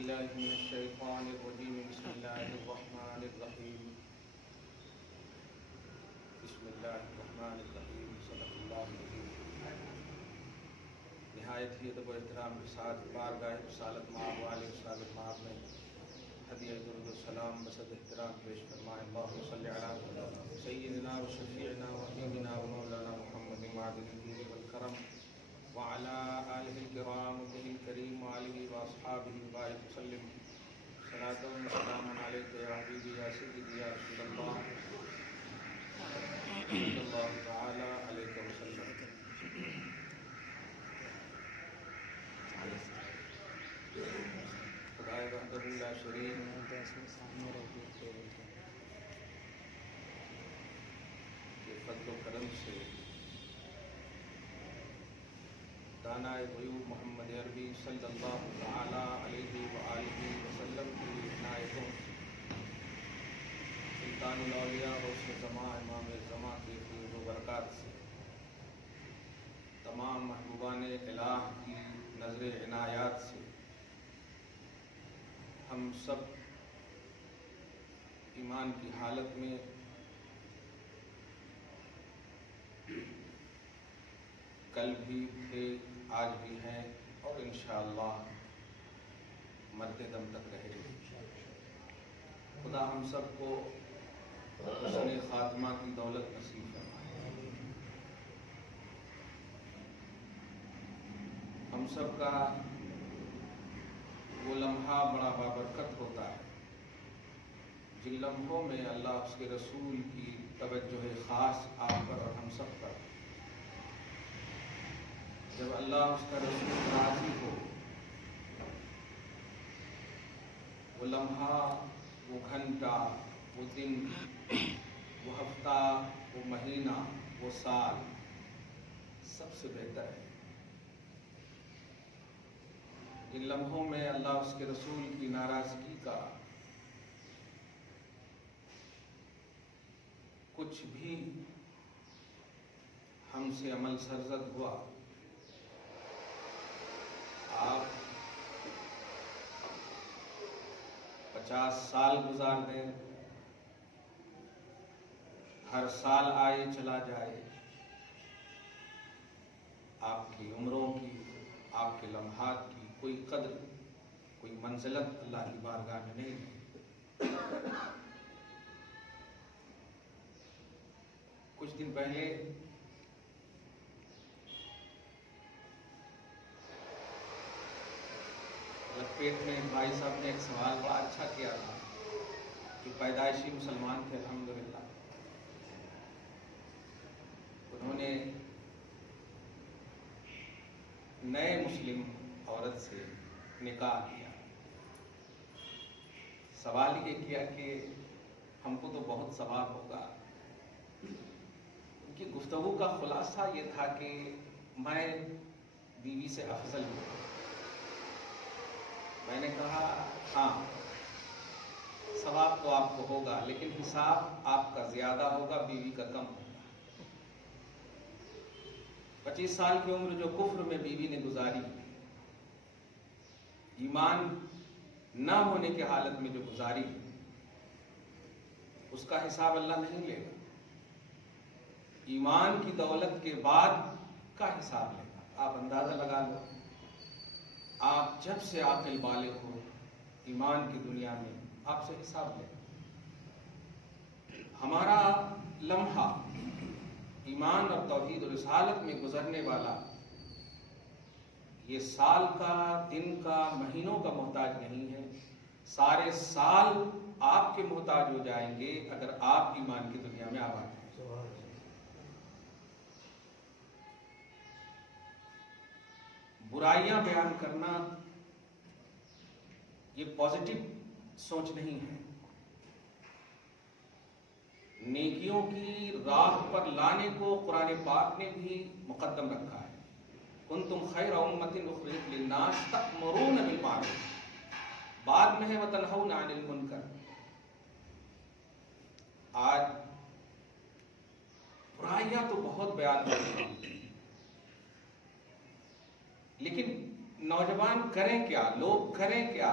بالله من الشيطان الرجيم بسم الله الرحمن الرحيم بسم الله الرحمن الرحيم صدق اللہ العظیم. نہایت ہی ادب و احترام کے ساتھ بارگاہ رسالت مآب والے رسالت مآب میں ہدیہ درود و سلام بصد احترام پیش فرمائیں. اللہم صلی علی سیدنا و شفیعنا و حبیبنا و مولانا محمد معدن الدین والکرم وعلى آلہ الکرام وبہ الکریم وآلہ واصحابہ وبارک وسلم. صلاۃ و سلام علیک یا حبیبی یا سیدی یا رسول اللہ صلی اللہ تعالی علیہ وسلم. خدائے وحدہ لا شریک کے فضل و کرم سے دانائے غیوب محمد عربی صلی اللہ تعالی علیہ وآلہ وسلم کی عنایتوں سلطان الاولیاء غوث زمان امام زمان کی فیض و برکات سے تمام محبوبان الہ کی نظر عنایات سے ہم سب ایمان کی حالت میں کل بھی تھے، آج بھی ہیں اور انشاءاللہ مرتے دم تک رہے گے. خدا ہم سب کو حسن خاتمہ کی دولت نصیب فرمائے. ہم سب کا وہ لمحہ بڑا بابرکت ہوتا ہے جن لمحوں میں اللہ اس کے رسول کی توجہ خاص آپ پر اور ہم سب پر، جب اللہ اس کا رسول راضی ہو، وہ لمحہ، وہ گھنٹہ، وہ دن، وہ ہفتہ، وہ مہینہ، وہ سال سب سے بہتر ہے. ان لمحوں میں اللہ اس کے رسول کی ناراضگی کا کچھ بھی ہم سے عمل سرزد ہوا، آپ 50 سال گزار دیں، ہر سال آئے چلا جائے، آپ کی عمروں کی، آپ کے لمحات کی کوئی قدر، کوئی منزلت اللہ کی بارگاہ میں نہیں ہے. کچھ دن پہلے پیٹ میں بھائی صاحب نے ایک سوال بڑا اچھا کیا تھا کہ پیدائشی مسلمان تھے الحمدللہ. انہوں نے نئے مسلم عورت سے نکاح کیا. سوال یہ کیا کہ ہم کو تو بہت ثواب ہوگا. ان کی گفتگو کا خلاصہ یہ تھا کہ میں بیوی سے افضل ہوں. میں نے کہا ہاں ثواب تو آپ کو ہوگا لیکن حساب آپ کا زیادہ ہوگا، بیوی کا کم ہوگا. 25 سال کی عمر جو کفر میں بیوی نے گزاری، ایمان نہ ہونے کی حالت میں جو گزاری، اس کا حساب اللہ نہیں لے گا. ایمان کی دولت کے بعد کا حساب لے گا. آپ اندازہ لگا لو، آپ جب سے عاقل بالغ ہو ایمان کی دنیا میں آپ سے حساب لے. ہمارا لمحہ ایمان اور توحید اور رسالت میں گزرنے والا یہ سال کا، دن کا، مہینوں کا محتاج نہیں ہے. سارے سال آپ کے محتاج ہو جائیں گے اگر آپ ایمان کی دنیا میں آباد ہیں. برائیاں بیان کرنا یہ پازیٹو سوچ نہیں ہے. نیکیوں کی راہ پر لانے کو قرآن پاک نے بھی مقدم رکھا ہے. کنتم خیر امۃ اخرجت للناس تأمرون بالمعروف، بعد میں ہے وتنہون عن المنکر. آج برائیاں تو بہت بیان ہوتی ہیں لیکن نوجوان کریں کیا، لوگ کریں کیا؟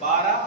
12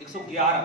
111।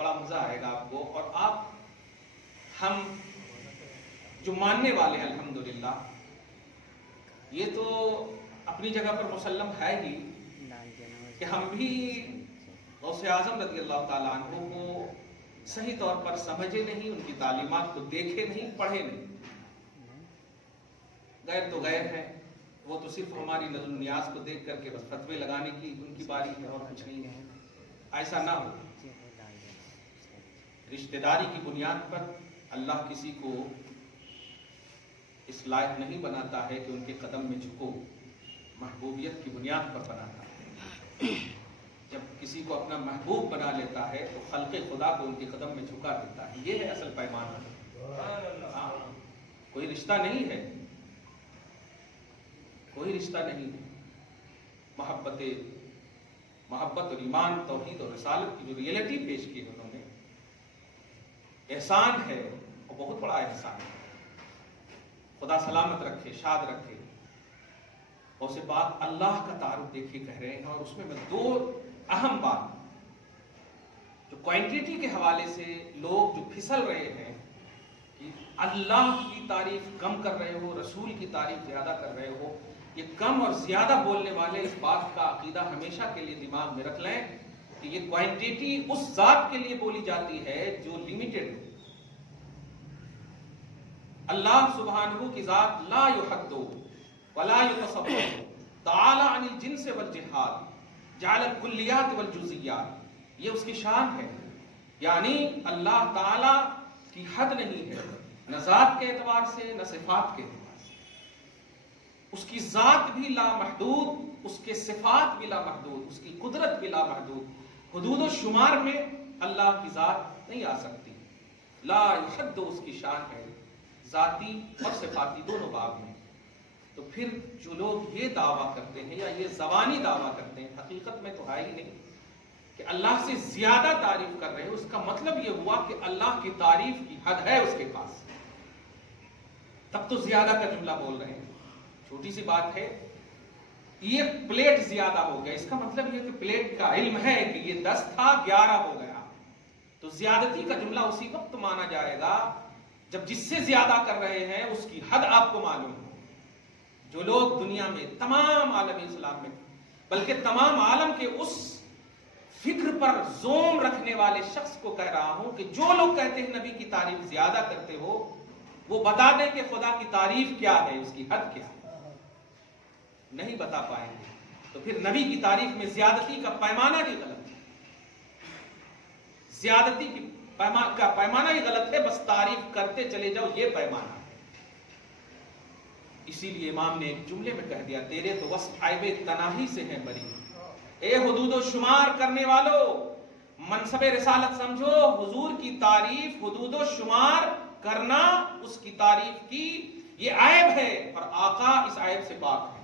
بڑا مزہ آئے گا آپ کو. اور آپ ہم جو ماننے والے ہیں الحمدللہ یہ تو اپنی جگہ پر مسلم ہے ہی کہ ہم بھی غوث اعظم رضی اللہ تعالیٰ عنہ کو صحیح طور پر سمجھے نہیں, ان کی تعلیمات کو دیکھے نہیں, پڑھے نہیں. غیر تو غیر ہے, وہ تو صرف ہماری نظر نیاز کو دیکھ کر کے بس فتوے لگانے کی ان کی باری ہے اور کچھ نہیں ہے. ایسا نہ ہو. رشتہ داری کی بنیاد پر اللہ کسی کو اس لائق نہیں بناتا ہے کہ ان کے قدم میں جھکو, محبوبیت کی بنیاد پر بناتا ہے. جب کسی کو اپنا محبوب بنا لیتا ہے تو خلق خدا کو ان کے قدم میں جھکا دیتا ہے. یہ ہے اصل پیمانہ. کوئی رشتہ نہیں ہے, کوئی رشتہ نہیں ہے. محبت اور ایمان, توحید اور رسالت کی جو ریئلٹی پیش کی انہوں نے, احسان ہے اور بہت بڑا احسان ہے. خدا سلامت رکھے, شاد رکھے. اور سے بات اللہ کا تعارف دیکھیے کہہ رہے ہیں, اور اس میں دو اہم بات جو کوانٹیٹی کے حوالے سے لوگ جو پھسل رہے ہیں کہ اللہ کی تعریف کم کر رہے ہو, رسول کی تعریف زیادہ کر رہے ہو. یہ کم اور زیادہ بولنے والے اس بات کا عقیدہ ہمیشہ کے لیے دماغ میں رکھ لیں کہ یہ کوانٹیٹی اس ذات کے لیے بولی جاتی ہے جو لمیٹڈ ہے. اللہ سبحانہ کی ذات لا یحد ولا یتصور, تعالی عن الجنس والجہاد, جعل الکلیات والجزیات. یہ اس کی شان ہے. یعنی اللہ تعالی کی حد نہیں ہے, نہ ذات کے اعتبار سے نہ صفات کے اعتبار سے. اس کی ذات بھی لامحدود, اس کے صفات بھی لامحدود, اس کی قدرت بھی لامحدود. حدود و شمار میں اللہ کی ذات نہیں آ سکتی. لا یحد اس کی شان ہے, ذاتی اور صفاتی دونوں باب میں. تو پھر جو لوگ یہ دعویٰ کرتے ہیں یا یہ زبانی دعویٰ کرتے ہیں, حقیقت میں تو ہے ہی نہیں کہ اللہ سے زیادہ تعریف کر رہے ہیں, اس کا مطلب یہ ہوا کہ اللہ کی تعریف کی حد ہے اس کے پاس, تب تو زیادہ کا جملہ بول رہے ہیں. چھوٹی سی بات ہے, یہ پلیٹ زیادہ ہو گیا, اس کا مطلب یہ کہ پلیٹ کا علم ہے کہ یہ 10 تھا 11 ہو گیا. تو زیادتی کا جملہ اسی وقت مانا جائے گا جب جس سے زیادہ کر رہے ہیں اس کی حد آپ کو معلوم ہو. جو لوگ دنیا میں تمام عالم اسلام میں بلکہ تمام عالم کے اس فکر پر زوم رکھنے والے شخص کو کہہ رہا ہوں کہ جو لوگ کہتے ہیں نبی کی تعریف زیادہ کرتے ہو, وہ بتا دیں کہ خدا کی تعریف کیا ہے, اس کی حد کیا ہے. نہیں بتا پائیں گے تو پھر نبی کی تعریف میں زیادتی کا پیمانہ بھی غلط ہے. زیادتی کا پیمانہ ہی غلط ہے, بس تعریف کرتے چلے جاؤ یہ پیمانہ. اسی لیے امام نے ایک جملے میں کہہ دیا, تیرے تو وصف عیب تناہی سے ہیں بری. اے حدود و شمار کرنے والو, منصب رسالت سمجھو, حضور کی تعریف حدود و شمار کرنا, اس کی تعریف کی یہ عیب ہے, اور آقا اس عیب سے پاک ہے.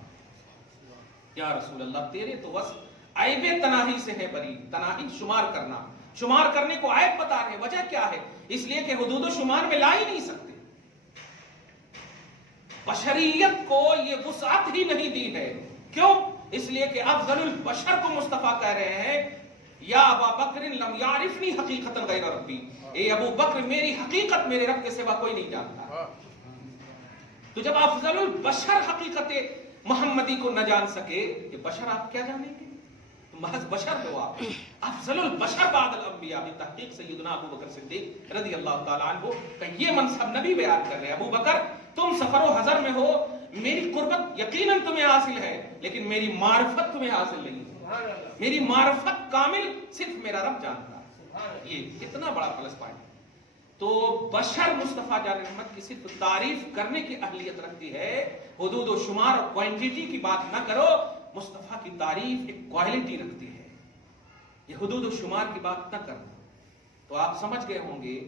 یا رسول اللہ تیرے تو وصف عیب تناہی سے ہے بری. تناہی شمار کرنا, شمار کرنے کو عیب بتا رہے. وجہ کیا ہے؟ اس لیے کہ حدود و شمار میں لا ہی نہیں سکتے. بشریت کو یہ وسعت ہی نہیں دی ہے. کیوں؟ اس لیے کہ افضل البشر کو مصطفیٰ کہہ رہے ہیں, یا ابا بکر لم یعرفنی حقیقتا غیر ربی, اے ابو بکر میری حقیقت میرے رب کے سوا کوئی نہیں جانتا. تو جب افضل البشر حقیقت محمدی کو نہ جان سکے, کہ بشر آپ کیا جانیں گے, محض بشر ہو آپ. افضل البشر بعد الانبیاء بتحقیق سیدنا ابو بکر صدیق رضی اللہ تعالیٰ عنہ کہ یہ منصب نبی بیان کر رہے ہیں. ابو بکر تم سفر و حضر میں ہو, میری قربت یقیناً تمہیں حاصل ہے, لیکن میری معرفت تمہیں حاصل نہیں ہے. میری معرفت کامل صرف میرا رب جانتا ہے. یہ کتنا بڑا پلس پوائنٹ. تو بشر مصطفیٰ جان رحمت کی صرف تعریف کرنے کی اہلیت رکھتی ہے, حدود و شمار اور کوانٹیٹی کی بات نہ کرو. مصطفیٰ کی تعریف ایک کوالٹی رکھتی ہے, یہ حدود و شمار کی بات نہ کرنا. تو آپ سمجھ گئے ہوں گے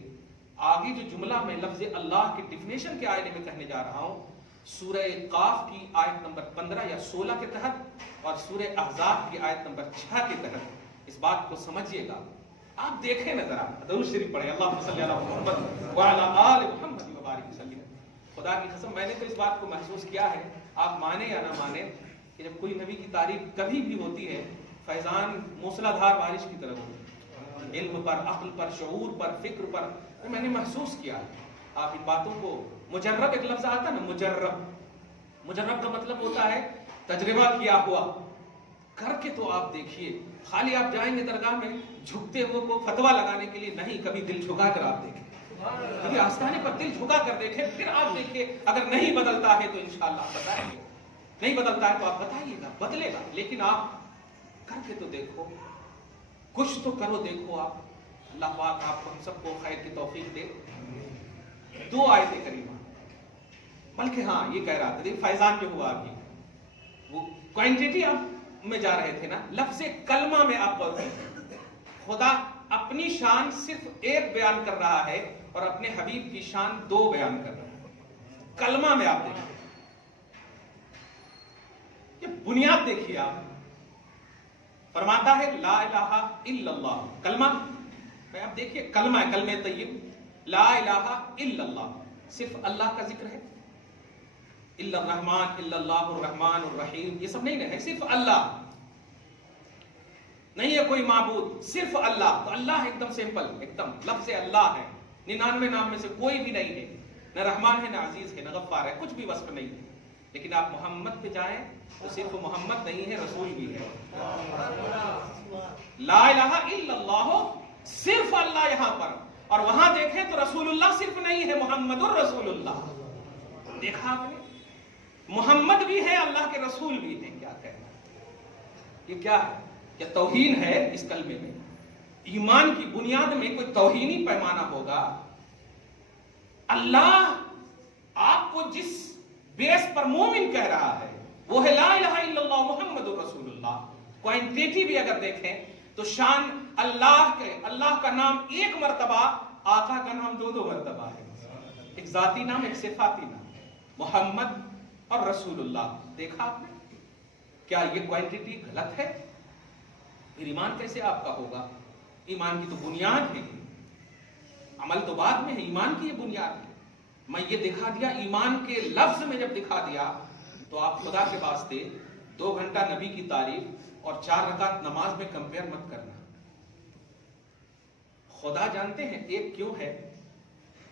آگے جو جملہ میں لفظ اللہ کی ڈیفینیشن کے آئینے میں کہنے جا رہا ہوں, سورہ قاف کی آیت نمبر 15 یا 16 کے تحت اور سورہ احزاب کی آیت نمبر 6 کے تحت اس بات کو سمجھیے گا. آپ دیکھیں نہ ذرا, درود شریف پڑھیں, اللہم صلی علی محمد وعلی آل محمد وبارک وسلم. خدا کی قسم میں نے تو اس بات کو محسوس کیا ہے, آپ مانیں یا نہ مانیں, کہ جب کوئی نبی کی تعریف کبھی بھی ہوتی ہے, فیضان موسلا دھار بارش کی طرح ہوتی ہے. علم پر، عقل پر، شعور پر، فکر پر. میں نے محسوس کیا آپ ان باتوں کو. مجرب ایک لفظ آتا نا، مجرب کا مطلب ہوتا ہے تجربہ کیا ہوا. کر کے تو آپ دیکھیے. خالی آپ جائیں گے درگاہ میں جھکتے ہوئے کو فتوا لگانے کے لیے نہیں، کبھی دل جھکا کر آپ دیکھیں، کبھی آستانے پر دل جھکا کر دیکھیں، پھر آپ دیکھیں. اگر نہیں بدلتا ہے تو انشاءاللہ آپ بتائیں گے، نہیں بدلتا ہے تو آپ بتائیے گا، بدلے گا. لیکن آپ کر کے تو دیکھو، کچھ تو کرو، دیکھو آپ. اللہ پاک آپ کو ہم سب کو خیر کی توفیق دے. 2 آیت کریمہ، بلکہ ہاں یہ کہہ رہا تھا فیضان جو ہوا ابھی، وہ کوانٹیٹی آپ میں جا رہے تھے نا. لفظ کلمہ میں آپ کو خدا اپنی شان صرف 1 بیان کر رہا ہے اور اپنے حبیب کی شان 2 بیان کر رہا ہے. کلمہ میں آپ دیکھیں، یہ بنیاد دیکھیے. آپ فرماتا ہے لا الہ الا اللہ. کلمہ میں آپ دیکھیے، کلمہ ہے، کلمہ طیب. لا الہ الا اللہ، صرف اللہ کا ذکر ہے. الا الرحمن، الا اللہ الرحمن الرحیم، یہ سب نہیں ہے، صرف اللہ. نہیں ہے کوئی معبود، صرف اللہ. تو اللہ ایک دم سمپل، ایک دم لفظ اللہ ہے. 99 نام میں سے کوئی بھی نہیں ہے، نہ رحمان ہے، نہ عزیز ہے، نہ غفار ہے، کچھ بھی وصف نہیں ہے. لیکن آپ محمد پہ جائیں تو صرف محمد نہیں ہے، رسول بھی ہے. لا الہ الا اللہ، صرف اللہ یہاں پر. اور وہاں دیکھیں تو رسول اللہ صرف نہیں ہے، محمد الرسول اللہ. دیکھا آپ نے، محمد بھی ہے، اللہ کے رسول بھی ہیں. کیا کہنا، یہ کیا ہے؟ یہ توہین ہے اس کلمے میں. ایمان کی بنیاد میں کوئی توہینی پیمانہ ہوگا. اللہ آپ کو جس بیس پر مومن کہہ رہا ہے وہ ہے لا الہ الا اللہ محمد الرسول اللہ. کوانٹیٹی بھی اگر دیکھیں تو شان اللہ کا نام 1 مرتبہ، آقا کا نام 2 مرتبہ ہے. ایک ذاتی نام، ایک صفاتی نام، محمد اور رسول اللہ. دیکھا آپ نے؟ کیا یہ کوانٹیٹی غلط ہے؟ پھر ایمان کیسے آپ کا ہوگا؟ ایمان کی تو بنیاد ہے، عمل تو بعد میں ہے، ایمان کی یہ بنیاد ہے. میں یہ دکھا دیا، ایمان کے لفظ میں جب دکھا دیا تو آپ خدا کے واسطے 2 گھنٹہ نبی کی تعریف اور 4 رکعت نماز میں کمپیئر مت کرنا. خدا جانتے ہیں ایک کیوں ہے؟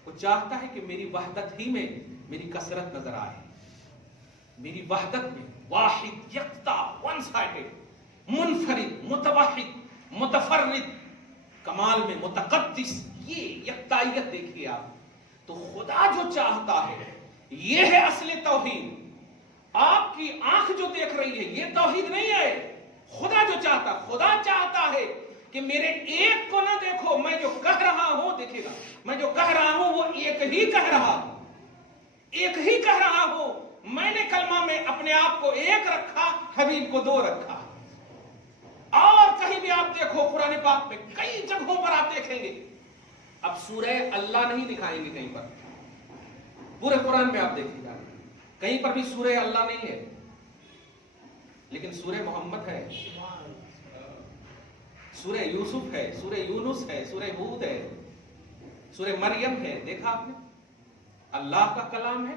وہ چاہتا ہے کہ میری وحدت ہی میں میری کثرت نظر آئے. میری وحدت میں واحد، یکتا، ون سائڈڈ، منفرد، متوحد، متفرد، کمال میں متقدس، یہ یکتائیت دیکھیے آپ. تو خدا جو چاہتا ہے یہ ہے اصل توحید. آپ کی آنکھ جو دیکھ رہی ہے یہ توحید نہیں ہے. خدا جو چاہتا ہے کہ میرے ایک کو نہ دیکھو، میں جو کہہ رہا ہوں دیکھے گا، میں جو کہہ رہا ہوں وہ ایک ہی کہہ رہا ہوں، ایک ہی کہہ رہا ہوں. میں نے کلمہ میں اپنے آپ کو 1 رکھا، حبیب کو 2 رکھا. اور کہیں بھی آپ دیکھو قرآن پاک میں کئی جگہوں پر آپ دیکھیں گے. اب سورہ اللہ نہیں دکھائیں گے کہیں پر، پورے قرآن میں آپ دیکھیں گے کہیں پر بھی سورہ اللہ نہیں ہے، لیکن سورہ محمد ہے، سورہ یوسف ہے، سورہ یونس ہے، سورہ ہود ہے، سورہ مریم ہے. دیکھا آپ نے؟ اللہ کا کلام ہے.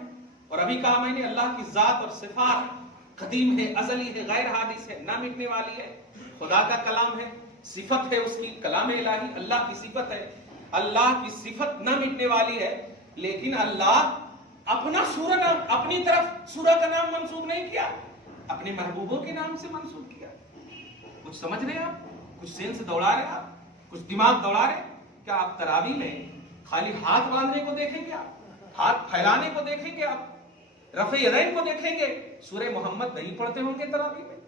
اور ابھی کہا میں نے اللہ کی ذات اور صفات قدیم ہے، ازلی ہے، غیر حادث ہے، نہ مٹنے والی ہے. خدا کا کلام ہے، صفت ہے اس کی، کلام الہی اللہ کی صفت ہے. اللہ کی صفت نہ مٹنے والی ہے، لیکن اللہ اپنا سورہ نام اپنی طرف سورہ کا نام منسوب نہیں کیا، اپنے محبوبوں کے نام سے منسوب کیا. کچھ سمجھ رہے ہیں آپ؟ کچھ سینس دوڑا رہے آپ؟ کچھ دماغ دوڑا رہے؟ کیا آپ تراویح میں خالی ہاتھ باندھنے کو دیکھیں گے، آپ ہاتھ پھیلانے کو دیکھیں گے، آپ رفع یدین کو دیکھیں گے؟ سورہ محمد نہیں پڑھتے ہوں گے تراویح میں؟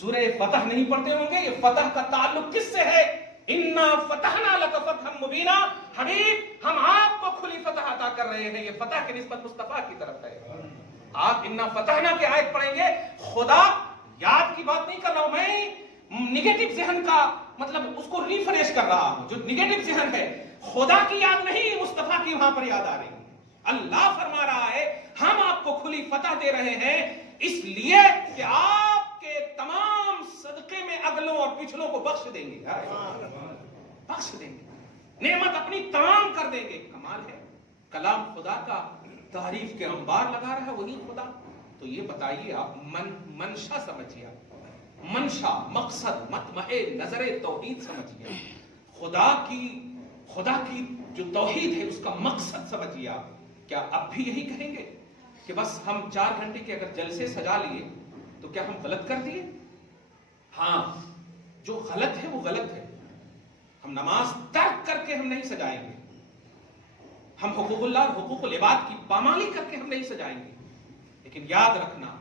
سورہ فتح نہیں پڑھتے ہوں گے؟ یہ فتح کا تعلق کس سے ہے؟ اِنَّا فَتَحْنَا لَكَ فَتْحًا مُبِينًا. حبیب ہم آپ کو کھلی فتح عطا کر رہے ہیں. یہ فتح کی نسبت مصطفیٰ کی طرف ہے. آپ اِنَّا فَتَحْنَا کی آیت پڑھیں گے. خدا یاد کی بات نہیں کر رہا ہوں میں، نگیٹو ذہن کا مطلب اس کو ریفریش کر رہا ہوں. جو نگیٹو ذہن ہے خدا کی یاد نہیں، مصطفیٰ کی وہاں پر یاد آ رہی ہے. اللہ فرما رہا ہے ہم آپ کو کھلی فتح دے رہے ہیں اس لیے کہ آپ کے تمام صدقے میں اگلوں اور پچھلوں کو بخش دیں گے، بخش دیں گے، نعمت اپنی تمام کر دیں گے. کمال ہے. کلام خدا کا تعریف کے انبار لگا رہا ہے وہی خدا. تو یہ بتائیے آپ منشا سمجھیے، آپ منشا، مقصد، مطمع نظر توحید سمجھیے. خدا کی جو توحید ہے اس کا مقصد سمجھیے آپ. کیا اب بھی یہی کہیں گے کہ بس ہم 4 گھنٹے کے اگر جلسے سجا لیے تو کیا ہم غلط کر دیے؟ ہاں، جو غلط ہے وہ غلط ہے. ہم نماز ترک کر کے ہم نہیں سجائیں گے، ہم حقوق اللہ اور حقوق العباد کی پامالی کر کے ہم نہیں سجائیں گے. لیکن یاد رکھنا،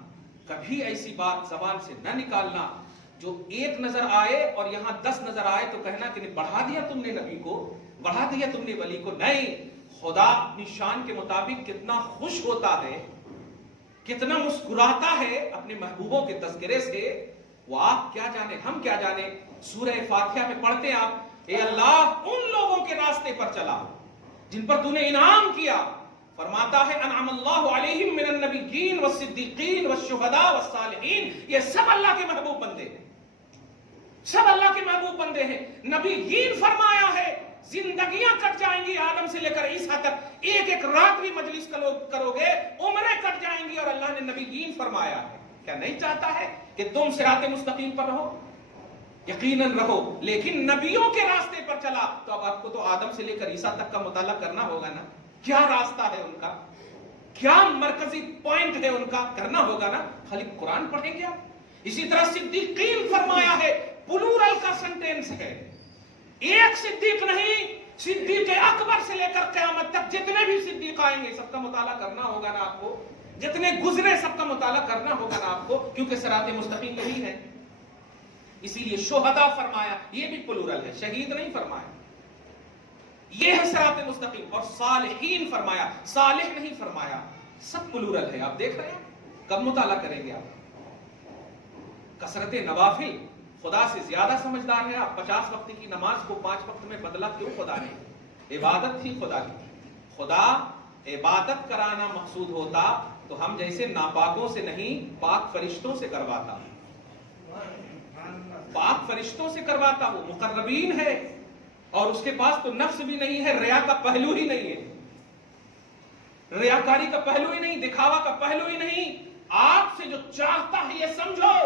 کبھی ایسی بات زبان سے نہ نکالنا جو 1 نظر آئے اور یہاں 10 نظر آئے تو کہنا کہ بڑھا دیا تم نے نبی کو، بڑھا دیا تم نے ولی کو. نہیں، خدا اپنی شان کے مطابق کتنا خوش ہوتا ہے، کتنا مسکراتا ہے اپنے محبوبوں کے تذکرے سے، وہ آپ کیا جانے، ہم کیا جانے. سورہ فاتحہ میں پڑھتے ہیں آپ، اے اللہ ان لوگوں کے راستے پر چلا جن پر تو نے انعام کیا. فرماتا ہے انعم اللہ علیہم من النبیین والصدیقین والشہداء والصالحین. یہ سب اللہ کے محبوب بندے ہیں، سب اللہ کے محبوب بندے ہیں. نبیین فرمایا ہے زندگیاں کٹ جائیں گی آدم سے لے کر عیسیٰ تک، ایک رات بھی مجلس کرو گے عمریں کٹ جائیں گی. اور اللہ نے نبیین فرمایا ہے. کیا نہیں چاہتا ہے کہ تم صراط مستقیم پر رہو؟ یقیناً رہو، لیکن نبیوں کے راستے پر چلا تو اب آپ کو تو آدم سے لے کر عیسیٰ تک کا مطالعہ کرنا ہوگا نا. کیا راستہ ہے ان کا، کیا مرکزی پوائنٹ ہے ان کا، کرنا ہوگا نا. خالی قرآن پڑھیں گے آپ؟ اسی طرح صدیقین فرمایا ہے، پلورل کا سنٹینس ہے، ایک صدیق نہیں، صدیق اکبر سے لے کر قیامت تک جتنے بھی صدیق آئیں گے سب کا مطالعہ کرنا ہوگا نا آپ کو. جتنے گزرے سب کا مطالعہ کرنا ہوگا نا آپ کو، کیونکہ صراط مستقیم یہی ہے. اسی لیے شہداء فرمایا، یہ بھی پلورل ہے، شہید نہیں فرمایا، یہ ہے صراط مستقیم. اور صالحین فرمایا، صالح نہیں فرمایا. سب پلورل ہے. آپ دیکھ رہے ہیں کب مطالعہ کریں گے آپ؟ کثرت نوافل. خدا سے زیادہ سمجھدار ہے آپ. 50 وقت کی نماز کو 5 وقت میں بدلا کیوں خدا نے؟ عبادت تھی خدا کی. خدا عبادت کرانا مقصود ہوتا تو ہم جیسے ناپاکوں سے نہیں، پاک فرشتوں سے کرواتا. پاک فرشتوں سے کرواتا. وہ مقربین ہے اور اس کے پاس تو نفس بھی نہیں ہے، ریا کا پہلو ہی نہیں ہے، ریاکاری کا پہلو ہی نہیں، دکھاوا کا پہلو ہی نہیں. آپ سے جو چاہتا ہے یہ سمجھو،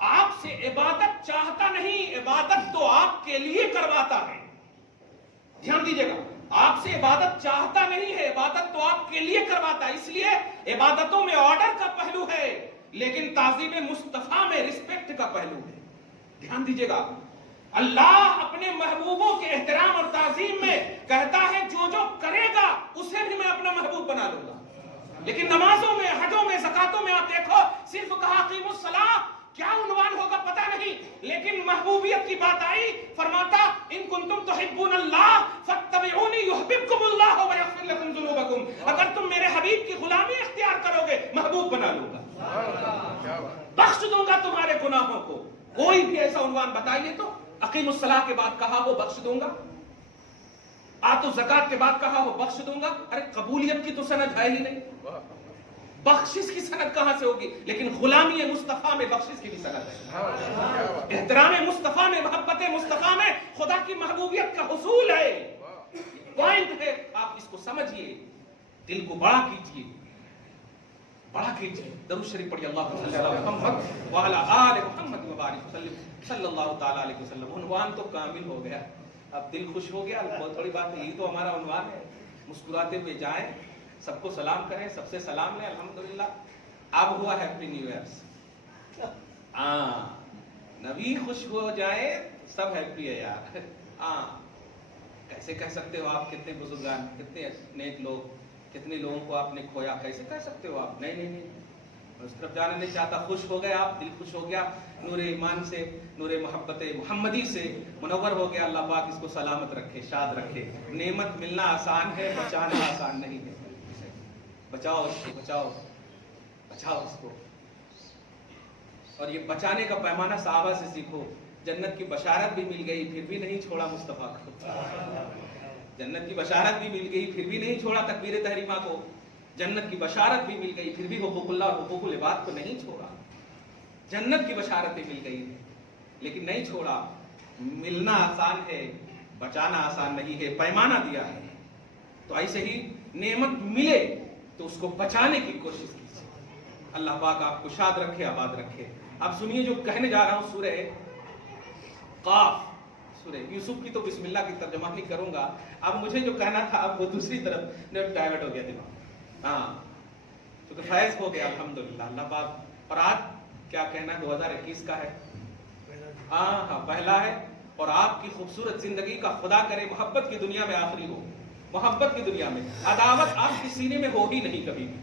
آپ سے عبادت چاہتا نہیں، عبادت تو آپ کے لیے کرواتا ہے. دھیان دیجیے گا، آپ سے عبادت چاہتا نہیں ہے، عبادت تو آپ کے لیے کرواتا ہے. اس لیے عبادتوں میں آرڈر کا پہلو ہے، لیکن تعظیم مصطفیٰ میں رسپیکٹ کا پہلو ہے. دھیان دیجیے گا، اللہ اپنے محبوبوں کے احترام اور تعظیم میں کہتا ہے جو جو کرے گا اسے بھی میں اپنا محبوب بنا لوں گا. لیکن نمازوں میں، حجوں میں، زکاتوں میں آپ دیکھو صرف کہا اقیموا الصلاۃ، کیا عنوان ہوگا پتہ نہیں، لیکن محبوبیت کی بات آئی فرماتا ان کنتم تحبون اللہ فاتبعونی یحببکم اللہ ویغفر لکم ذنوبکم. اگر تم میرے حبیب کی غلامی اختیار کرو گے محبوب بنا لوں گا، بخش دوں گا تمہارے گناہوں کو. کوئی بھی ایسا عنوان بتائیے تو. اقیم الصلاۃ کے بعد کہا ہو بخش دوں گا، آتو زکات کے بعد کہا ہو بخش دوں گا. ارے قبولیت کی تو سند ہے ہی نہیں، بخشش کی سند کہاں سے ہوگی؟ لیکن غلامی مصطفیٰ میں بخشش کی بھی سند ہے. احترام مصطفیٰ میں، محبت مصطفیٰ میں خدا کی محبوبیت کا حصول ہے، پوائنٹ ہے. آپ اس کو سمجھیے، دل کو بڑا کیجیے، بڑا کیجیے. درود شریف پڑھیے، اللہ صلی اللہ علیہ محمد وعلی آل محمد وبارک وسلم صلی اللہ تعالی علیہ وسلم. عنوان تو کامل ہو گیا، اب دل خوش ہو گیا. بہت بڑی بات ہے، یہی تو ہمارا عنوان ہے. مسکراتے ہوئے جائیں، سب کو سلام کریں، سب سے سلام لیں. الحمدللہ اب ہوا ہیپی نیو ایئر. نبی خوش ہو جائے سب ہیپی ہے یار. کیسے کہہ سکتے ہو آپ؟ کتنے بزرگان، کتنے نیک لوگ، کتنے لوگوں کو آپ نے کھویا، کیسے کہہ سکتے ہو آپ؟ نہیں نہیں نہیں، اس طرف جانا نہیں چاہتا. خوش ہو گئے آپ، دل خوش ہو گیا، نور ایمان سے، نور محبت محمدی سے منور ہو گیا. اللہ پاک اس کو سلامت رکھے، شاد رکھے. نعمت ملنا آسان ہے، بچانا آسان نہیں ہے. بچاؤ اس کو، بچاؤ بچاؤ اس کو. اور یہ بچانے کا پیمانہ صحابہ سے سیکھو. جنت کی بشارت بھی مل گئی پھر بھی نہیں چھوڑا مصطفیٰ کو. جنت کی بشارت بھی مل گئی پھر بھی نہیں چھوڑا تکبیر تحریمہ کو. جنت کی بشارت بھی مل گئی پھر بھی حقوق اللہ اور حقوق العباد کو نہیں چھوڑا. جنت کی بشارتیں مل گئی لیکن نہیں چھوڑا. ملنا آسان ہے، بچانا آسان نہیں ہے. پیمانہ دیا ہے تو ایسے ہی نعمت ملے تو اس کو بچانے کی کوشش کیجیے. اللہ پاک آپ کو شاد رکھے، آباد رکھے. اب سنیے جو کہنے جا رہا ہوں. سورہ قاف سورہ یوسف کی تو بسم اللہ کی ترجمہ نہیں کروں گا. اب مجھے جو کہنا تھا اب وہ دوسری طرف ڈائیورٹ ہو گیا دماغ. ہاں تو فیض ہو گیا الحمدللہ اللہ پاک. اور آج کیا کہنا 2021 کا ہے. ہاں پہلا ہے. اور آپ کی خوبصورت زندگی کا خدا کرے محبت کی دنیا میں آخری ہو. محبت کی دنیا میں عداوت آپ کے سینے میں ہو ہی نہیں کبھی بھی.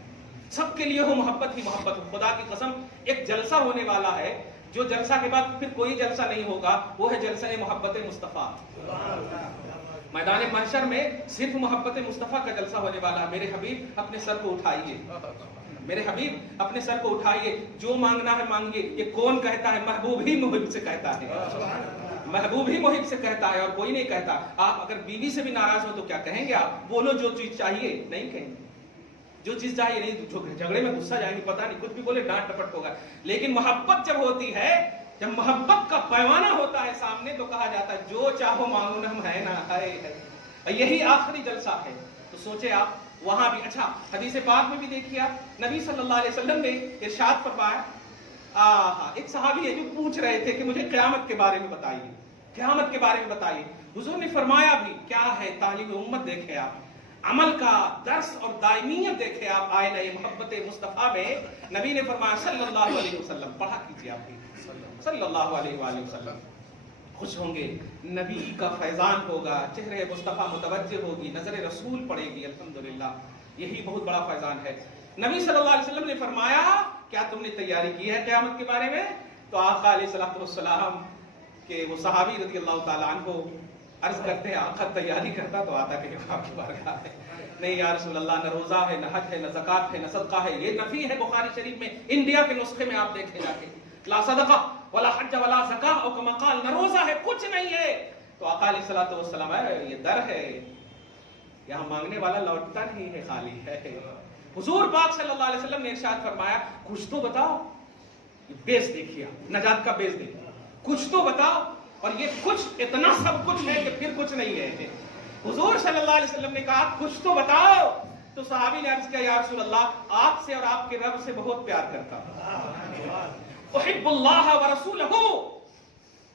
سب کے لیے ہو محبت ہی محبت. خدا کی قسم ایک جلسہ ہونے والا ہے جو جلسہ کے بعد پھر کوئی جلسہ نہیں ہوگا, وہ ہے جلسہ محبت مصطفیٰ. میدان محشر میں صرف محبت مصطفیٰ کا جلسہ ہونے والا ہے. میرے حبیب اپنے سر کو اٹھائیے, میرے حبیب اپنے سر کو اٹھائیے, جو مانگنا ہے مانگیے. یہ کون کہتا ہے؟ محبوب ہی محب سے کہتا ہے, محبوب ہی محب سے کہتا ہے اور کوئی نہیں کہتا. آپ اگر بیوی سے بھی ناراض ہو تو کیا کہیں گے آپ؟ بولو جو چیز چاہیے, نہیں کہیں گے جو چیز چاہیے نہیں. جھگڑے میں غصہ جائیں گے, پتہ نہیں کچھ بھی بولے ڈانٹ ٹپٹ ہوگا. لیکن محبت جب ہوتی ہے, جب محبت کا پیمانہ ہوتا ہے سامنے, تو کہا جاتا ہے جو چاہو مانگو نا, ہم ہے نا ہے. یہی آخری جلسہ ہے. تو سوچے آپ وہاں بھی. اچھا حدیث پاک میں بھی دیکھیے آپ, نبی صلی اللہ علیہ وسلم نے ارشاد فرمایا. ایک صحابی ہے جو پوچھ رہے تھے کہ مجھے قیامت کے بارے میں بتائیے, قیامت کے بارے میں بتائیے. حضور نے فرمایا بھی کیا ہے, تعلیم امت دیکھے آپ, عمل کا درس اور دائمیت دیکھے آپ. آئینہ محبت مصطفیٰ میں نبی نے فرمایا صلی اللہ علیہ وسلم, پڑھا کیجیے آپ بھی صلی اللہ علیہ وآلہ وسلم. خوش ہوں گے, نبی کا فیضان ہوگا, چہرے مصطفیٰ متوجہ ہوگی, نظر رسول پڑے گی. الحمدللہ یہی بہت بڑا فیضان ہے. نبی صلی اللہ علیہ وسلم نے فرمایا کیا تم نے تیاری کی ہے قیامت کے بارے میں؟ تو آقا علیہ الصلوۃ والسلام کہ وہ صحابی رضی اللہ تعالیٰ عنہ عرض کرتے ہیں آقا تیاری کرتا تو آتا کہ آپ کی بارگاہ ہے. نہیں یا رسول اللہ, نہ روزہ ہے, نہ حج ہے, نہ زکات ہے, نہ صدقہ ہے. یہ نفی ہے بخاری شریف میں, انڈیا کے نسخے میں آپ دیکھیں جا کے, لا صدقہ ولا حج ولا زکاۃ, او کما قال, نہ روزہ ہے کچھ نہیں ہے. تو آقا علیہ الصلوۃ والسلام یہ در ہے, یہاں مانگنے والا لوٹتا نہیں ہے, خالی ہے. حضور پاک صلی اللہ علیہ وسلم نے ارشاد فرمایا کچھ تو بتاؤ. بیس دیکھیے, نجات کا بیس دیکھیے, کچھ تو بتاؤ. اور یہ کچھ اتنا سب کچھ ہے کہ پھر کچھ نہیں ہے. حضور صلی اللہ علیہ وسلم نے کہا کچھ تو بتاؤ. تو صحابی نے عرض کیا یا رسول اللہ, آپ سے اور آپ کے رب سے بہت پیار کرتا ہوں. احب اللہ ورسولہ,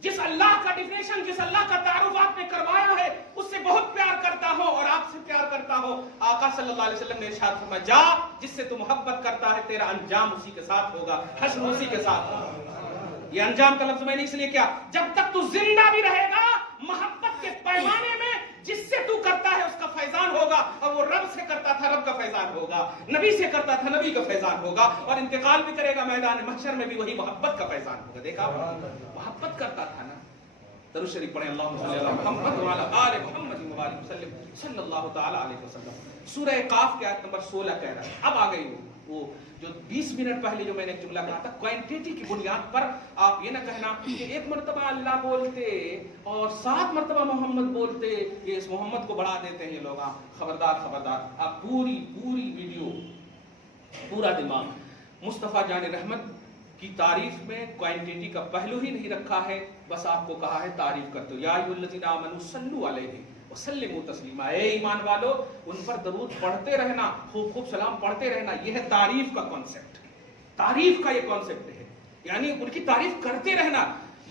جس اللہ کا ڈیفینیشن, جس اللہ کا تعارف آپ نے کروایا ہے اس سے بہت پیار کرتا ہوں اور آپ سے پیار کرتا ہوں. آقا صلی اللہ علیہ وسلم نے ارشاد فرمایا جا, جس سے تو محبت کرتا ہے تیرا انجام اسی کے ساتھ ہوگا, حشر اسی کے ساتھ ہوگا. یہ انجام کا لفظ میں نے اس لیے کیا, جب تک تو زندہ بھی رہے گا محبت کے پیمانے میں جس سے تو کرتا ہے اس کا فیضان ہوگا, اور وہ رب سے کرتا تھا رب کا فیضان ہوگا, نبی سے کرتا تھا نبی کا فیضان ہوگا, اور انتقال بھی کرے گا میدان محشر میں بھی وہی محبت کا فیضان ہوگا. دیکھا محبت کرتا تھا نا. درود شریف پڑھیں اللہم صلی علی محمد وعلی آل محمد وبارک وسلم صلی اللہ تعالی علیہ وسلم. سورہ قاف کی آیت نمبر 16 کہہ رہا ہے. اب آ گئی وہ جو 20 منٹ پہلے جو میں نے جملہ کہا تھا, کوانٹیٹی کی بنیاد پر آپ یہ نہ کہنا کہ ایک مرتبہ اللہ بولتے اور 7 مرتبہ محمد بولتے, یہ اس محمد کو بڑھا دیتے ہیں یہ لوگ. خبردار خبردار, آپ پوری ویڈیو, پورا دماغ مصطفیٰ جان رحمت کی تعریف میں کوانٹیٹی کا پہلو ہی نہیں رکھا ہے, بس آپ کو کہا ہے تعریف کرتے ہو. یا ایھا الذین آمنوا صلوا علیہ وسلموا تسلیما, اے ایمان والو ان پر درود پڑھتے رہنا, خوب خوب سلام پڑھتے رہنا. یہ ہے تعریف کا کانسیپٹ, تعریف کا یہ کانسیپٹ ہے, یعنی ان کی تعریف کرتے رہنا.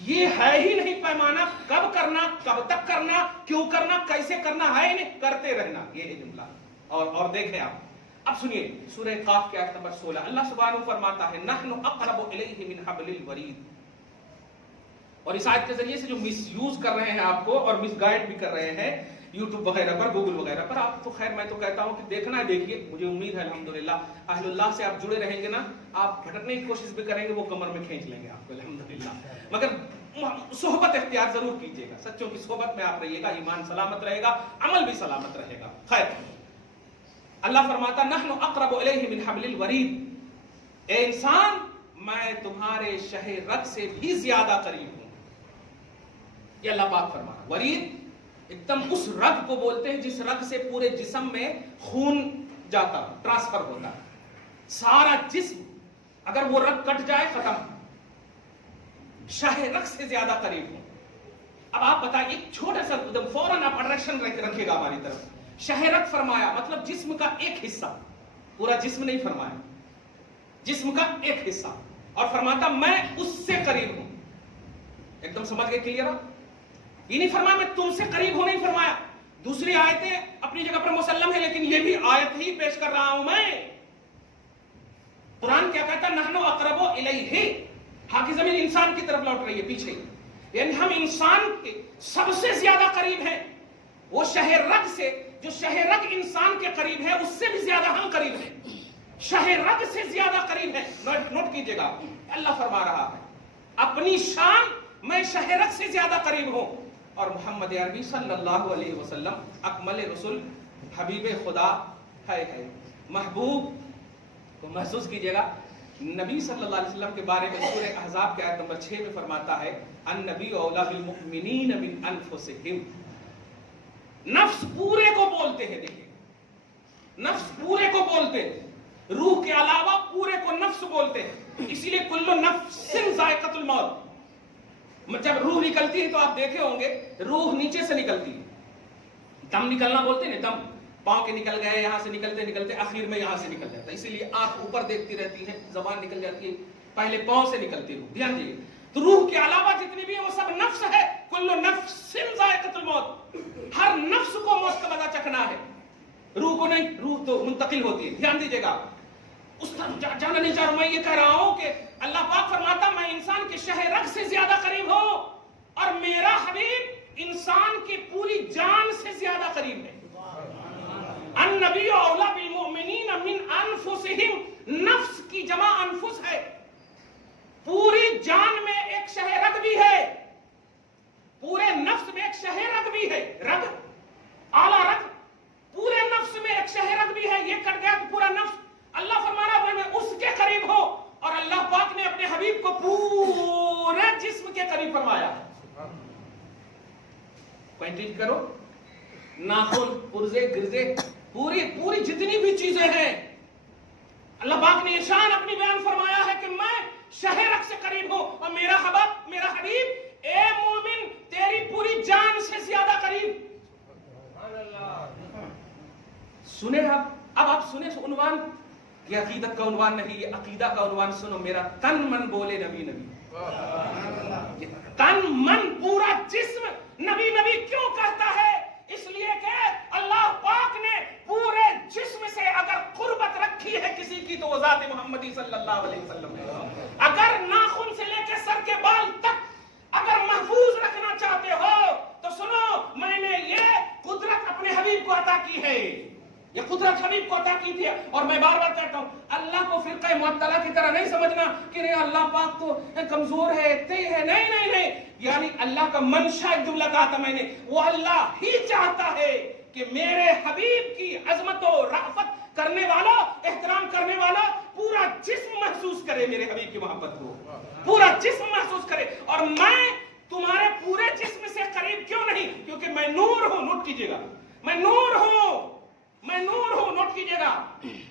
یہ ہے ہی نہیں پیمانہ, کب کرنا, کب تک کرنا, کیوں کرنا, کیسے کرنا, ہے ہی نہیں, کرتے رہنا. یہ ہے جملہ. اور دیکھیں آپ, اب سنیے سورہ قاف کی آیت نمبر 16, اللہ سبحانہ فرماتا ہے نحن اقرب الیہ من حبل الورید. اور اس آیت کے ذریعے سے جو مس یوز کر رہے ہیں آپ کو اور مس گائیڈ بھی کر رہے ہیں یوٹیوب وغیرہ پر, گوگل وغیرہ پر, آپ تو خیر میں تو کہتا ہوں کہ دیکھنا ہے دیکھیے. مجھے امید ہے الحمدللہ اہل اللہ سے آپ جڑے رہیں گے نا, آپ بھٹکنے کی کوشش بھی کریں گے, وہ کمر میں کھینچ لیں گے آپ کو الحمدللہ. مگر صحبت اختیار ضرور کیجیے گا, سچوں کی صحبت میں آپ رہیے گا, ایمان سلامت رہے گا, عمل بھی سلامت رہے گا. خیر, اللہ فرماتا نحن اقرب الیہ من حبل الورید, اے انسان میں تمہارے شہ رگ سے بھی زیادہ قریب ہوں. یہ اللہ پاک فرما رہا. ورید ایک دم اس رگ کو بولتے ہیں جس رگ سے پورے جسم میں خون جاتا, ٹرانسفر ہوتا, سارا جسم اگر وہ رگ کٹ جائے ختم. شہ رگ سے زیادہ قریب ہوں. اب آپ بتائیں, ایک چھوٹا سا فوراً آپ اٹریکشن رکھے گا ہماری طرف. شہ رگ فرمایا مطلب جسم کا ایک حصہ, پورا جسم نہیں فرمایا, جسم کا ایک حصہ, اور فرماتا میں اس سے قریب ہوں. ایک دم سمجھ گئے, کلیئر. یہ نہیں فرمایا میں تم سے قریب ہوں، نہیں فرمایا. دوسری آیتیں اپنی جگہ پر مسلم ہے، لیکن یہ بھی آیت ہی پیش کر رہا ہوں میں. قرآن کیا کہتا ہے؟ نحنو اقرب الیہ. ہاں کی زمین انسان کی طرف لوٹ رہی ہے پیچھے، یعنی ہم انسان کے سب سے زیادہ قریب ہیں. وہ شہ رگ سے، جو شہ رگ انسان کے قریب ہے، اس سے بھی زیادہ ہم قریب ہیں. شہ رگ سے زیادہ قریب ہے. نوٹ کیجئے گا، اللہ فرما رہا ہے اپنی شان میں شہ رگ سے زیادہ قریب ہوں. اور محمد عربی صلی اللہ علیہ وسلم اکمل رسول، حبیب خدا ہے. محبوب کو محسوس کیجئے گا. نبی صلی اللہ علیہ وسلم کے بارے میں سورہ احزاب کے آیت نمبر 6 میں فرماتا ہے النبی اولی بالمؤمنین من انفسہم. نفس پورے کو بولتے ہیں. دیکھیں نفس پورے کو بولتے ہیں، روح کے علاوہ پورے کو نفس بولتے ہیں. اسی لیے کل نفس ذائقۃ الموت. جب روح نکلتی ہے تو آپ دیکھے ہوں گے روح نیچے سے نکلتی ہے. دم نکلنا بولتے ہیں نا، دم پاؤں کے نکل گئے، یہاں سے نکلتے نکلتے آخر میں یہاں سے نکل جاتا ہے. اسی لیے آنکھ اوپر دیکھتی رہتی ہے، زبان نکل جاتی ہے، پہلے پاؤں سے نکلتی ہے. دھیان دیجیے، تو روح کے علاوہ جتنی بھی ہے وہ سب نفس ہے. کل نفس ذائقۃ الموت. ہر نفس کو موت کا مزہ چکھنا ہے، روح کو نہیں. روح تو منتقل ہوتی ہے. دھیان دیجیے گا، اس طرف جانا نہیں چاہ رہا. میں یہ کہہ رہا ہوں کہ اللہ پاک فرماتا میں انسان کے شہ رگ سے زیادہ قریب ہوں، اور میرا حبیب انسان کی پوری جان سے زیادہ قریب ہے. النبی اولی بالمؤمنین من انفسہم. نفس کی جمع انفس ہے. پوری جان میں ایک شہ رگ بھی ہے، پورے نفس میں ایک شہ رگ بھی ہے. رگ اعلی رگ، پورے نفس میں ایک شہ رگ بھی ہے. یہ کٹ گیا تو پورا نفس. اللہ فرما رہا ہے میں اس کے قریب ہوں، اور اللہ پاک نے اپنے حبیب کو پورے جسم کے قریب فرمایا. پوائنٹ کرو، ناخن، پرزے، گرزے، پوری جتنی بھی چیزیں ہیں، اللہ پاک نے یہ شان اپنی بیان فرمایا ہے کہ میں شہ رگ سے قریب ہوں، اور میرا حبیب اے مومن تیری پوری جان سے زیادہ قریب. سنیں اب آپ سنیں عنوان، یہ عقیدت کا عنوان نہیں، یہ عقیدہ کا عنوان سنو. میرا تن من بولے نبی نبی. تن من پورا جسم نبی نبی کیوں کہتا ہے؟ اس لیے کہ اللہ پاک نے پورے جسم سے اگر قربت رکھی ہے کسی کی تو وہ ذات محمدی صلی اللہ علیہ وسلم ہے. اگر ناخن سے لے کے سر کے بال تک اگر محفوظ رکھنا چاہتے ہو تو سنو، میں نے یہ قدرت اپنے حبیب کو عطا کی ہے. یہ قدرت حبیب کو عطا کی تھی. اور میں بار بار کہتا ہوں اللہ کو فرقہ معطلہ کی طرح نہیں سمجھنا کہ نہیں اللہ پاک تو کمزور ہے، اتنے ہے. نہیں، یعنی اللہ کا منشا ایک جملہ کہا تھا میں نے، وہ اللہ ہی چاہتا ہے کہ میرے حبیب کی عظمت و رأفت کرنے والا، احترام کرنے والا پورا جسم محسوس کرے میرے حبیب کی محبت کو، پورا جسم محسوس کرے. اور میں تمہارے پورے جسم سے قریب کیوں نہیں؟ کیونکہ میں نور ہوں. نوٹ کیجئے گا، میں نور ہوں. نوٹ کیجئے گا،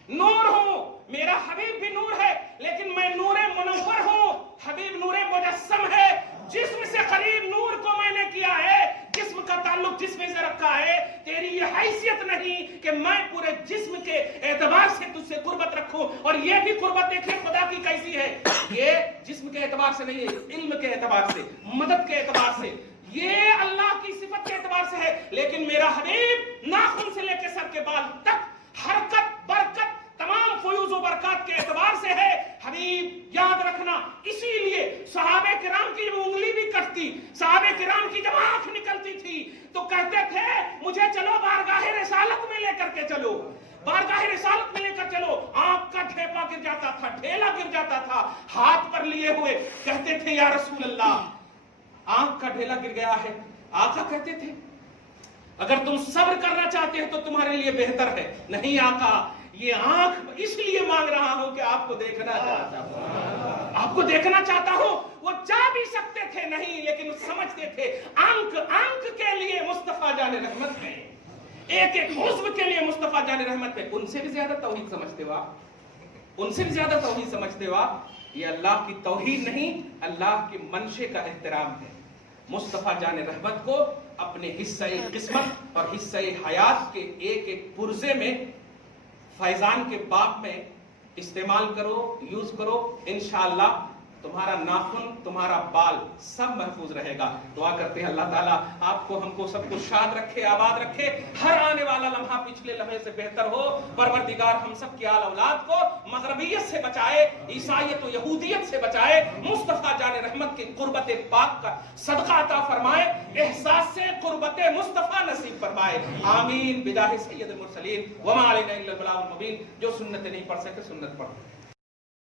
نور ہوں. میرا حبیب بھی نور ہے، لیکن میں نور منور ہوں. حبیب نور مجسم ہے. جسم سے قریب نور کو میں نے کیا ہے، جسم کا تعلق جسم سے رکھا ہے. تیری یہ حیثیت نہیں کہ میں پورے جسم کے اعتبار سے تجھ سے قربت رکھوں. اور یہ بھی قربت دیکھیں خدا کی کیسی ہے، یہ جسم کے اعتبار سے نہیں ہے، علم کے اعتبار سے، مدد کے اعتبار سے، یہ اللہ کی صفت کے اعتبار سے ہے. لیکن میرا حبیب ناخن سے لے کے سر کے بال تک حرکت، برکت، تمام فیوز و برکات کے اعتبار سے ہے. حبیب یاد رکھنا، اسی لیے صحابہ کرام کی جب انگلی بھی کٹتی، صحابہ کرام کی جب آنکھ نکلتی تھی تو کہتے تھے مجھے چلو بارگاہ رسالت میں لے کر کے چلو، بارگاہ رسالت میں لے کر چلو. آنکھ کا ڈھیپا گر جاتا تھا، ڈھیلا گر جاتا تھا، ہاتھ پر لیے ہوئے کہتے تھے یا رسول اللہ آنکھ کا ڈھیلا گر گیا ہے. آقا کہتے تھے اگر تم صبر کرنا چاہتے ہو تو تمہارے لیے بہتر ہے. نہیں آقا، یہ آنکھ اس لیے مانگ رہا ہوں کہ آپ کو دیکھنا چاہتا ہوں، آپ کو دیکھنا چاہتا ہوں. وہ چاہ بھی سکتے تھے نہیں، لیکن سمجھتے تھے آنکھ کے لیے مصطفیٰ جان رحمت ہے، ایک ایک عضو کے لیے مصطفیٰ جان رحمت ہے. ان سے بھی زیادہ توحید سمجھتے ہو آپ، ان سے بھی زیادہ توحید سمجھتے ہو آپ. یہ اللہ کی توحید نہیں، اللہ کی منشے کا احترام ہے. مصطفیٰ جان رحمت کو اپنے حصہ قسمت اور حصہ حیات کے ایک ایک پرزے میں، فیضان کے باب میں استعمال کرو، یوز کرو. انشاءاللہ تمہارا ناخن، تمہارا بال سب محفوظ رہے گا. دعا کرتے ہیں اللہ تعالیٰ آپ کو ہم کو سب کو شاد رکھے، آباد رکھے، ہر آنے والا لمحہ پچھلے لمحے سے بہتر ہو. پروردگار ہم سب کی آل اولاد کو مغربیت سے بچائے، عیسائیت و یہودیت سے بچائے، مصطفیٰ جان رحمت کی قربت پاک کا صدقہ عطا فرمائے، احساس سے قربت مصطفیٰ نصیب فرمائے. آمین بجاہ سید المرسلین وما علینا الا البلاغ المبین. جو سنت نہیں پڑھ سکے سنت پڑھ.